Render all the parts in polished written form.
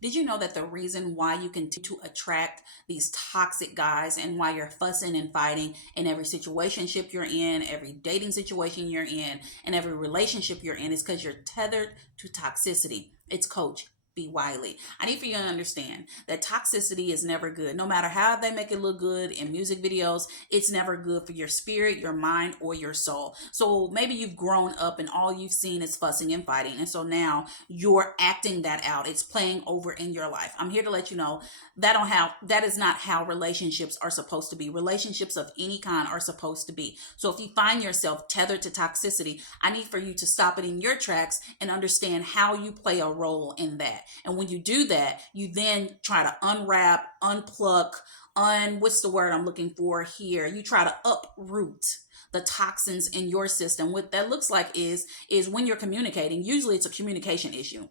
Did you know that the reason why you continue to attract these toxic guys and why you're fussing and fighting in every situationship you're in, every dating situation you're in, and every relationship you're in is because you're tethered to toxicity? It's Coach B. Wiley. I need for you to understand that toxicity is never good. No matter how they make it look good in music videos, it's never good for your spirit, your mind, or your soul. So maybe you've grown up and all you've seen is fussing and fighting. And so now you're acting that out. It's playing over in your life. I'm here to let you know that is not how relationships are supposed to be. Relationships of any kind are supposed to be. So if you find yourself tethered to toxicity, I need for you to stop it in your tracks and understand how you play a role in that. And when you do that, you then try to unwrap, unplug, what's the word I'm looking for here? You try to uproot the toxins in your system. What that looks like is when you're communicating, usually it's a communication issue.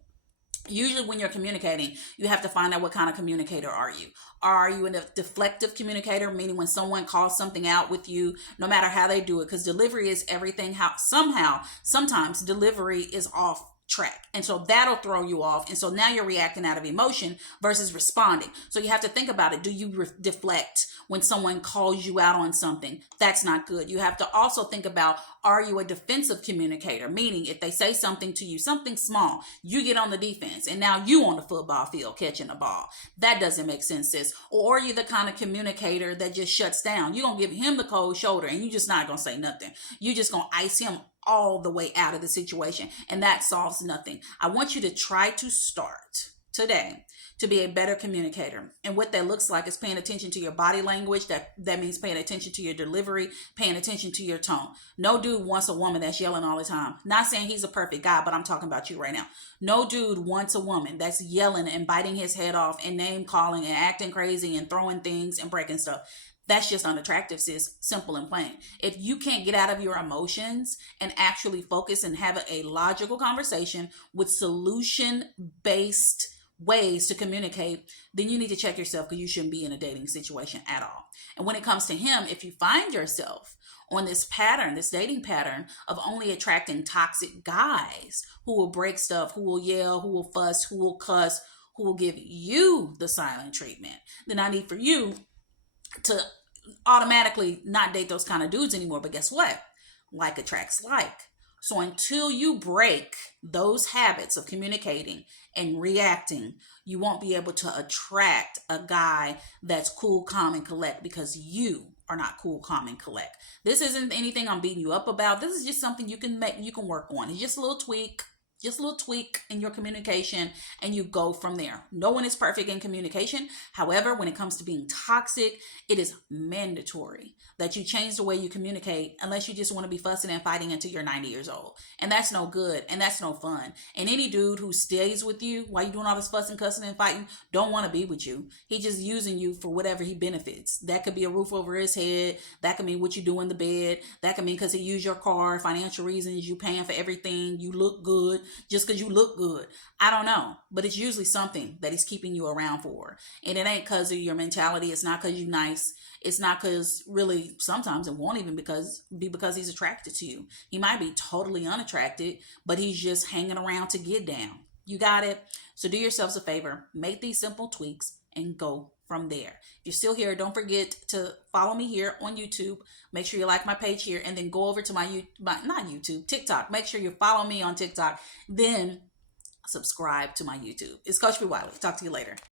Usually when you're communicating, you have to find out what kind of communicator are you. Are you a deflective communicator, meaning when someone calls something out with you, no matter how they do it, because delivery is everything, sometimes delivery is off track, and so that'll throw you off, and so now you're reacting out of emotion versus responding. So you have to think about it. Do you deflect when someone calls you out on something? That's not good. You have to also think about, are you a defensive communicator, meaning if they say something to you, something small, you get on the defense and now you on the football field catching the ball. That doesn't make sense, sis. Or are you the kind of communicator that just shuts down? You're gonna give him the cold shoulder and you just not gonna say nothing. You just gonna ice him all the way out of the situation, and that solves nothing. I want you to try to start today to be a better communicator. And what that looks like is paying attention to your body language. That means paying attention to your delivery, paying attention to your tone. No dude wants a woman that's yelling all the time. Not saying he's a perfect guy, but I'm talking about you right now. No dude wants a woman that's yelling and biting his head off and name calling and acting crazy and throwing things and breaking stuff. That's just unattractive, sis. Simple and plain. If you can't get out of your emotions and actually focus and have a logical conversation with solution-based ways to communicate, then you need to check yourself, because you shouldn't be in a dating situation at all. And when it comes to him, if you find yourself on this pattern, this dating pattern of only attracting toxic guys who will break stuff, who will yell, who will fuss, who will cuss, who will give you the silent treatment, then I need for you to automatically not date those kind of dudes anymore. But guess what? Like attracts like. So until you break those habits of communicating and reacting, you won't be able to attract a guy that's cool, calm, and collect, because you are not cool, calm, and collect. This isn't anything I'm beating you up about. This is just something you can work on. It's just a little tweak. Just a little tweak in your communication, and you go from there. No one is perfect in communication. However, when it comes to being toxic, it is mandatory that you change the way you communicate, unless you just want to be fussing and fighting until you're 90 years old. And that's no good, and that's no fun. And any dude who stays with you while you're doing all this fussing, cussing, and fighting don't want to be with you. He's just using you for whatever he benefits. That could be a roof over his head. That could mean what you do in the bed. That could mean because he used your car, financial reasons, you paying for everything, you look good. Just because you look good. I don't know. But it's usually something that he's keeping you around for. And it ain't because of your mentality. It's not because you're nice. It's not because, really, sometimes it won't even be because he's attracted to you. He might be totally unattracted, but he's just hanging around to get down. You got it? So do yourselves a favor. Make these simple tweaks and go from there. If you're still here, don't forget to follow me here on YouTube. Make sure you like my page here, and then go over to TikTok. Make sure you follow me on TikTok. Then subscribe to my YouTube. It's Coach B. Wiley. Talk to you later.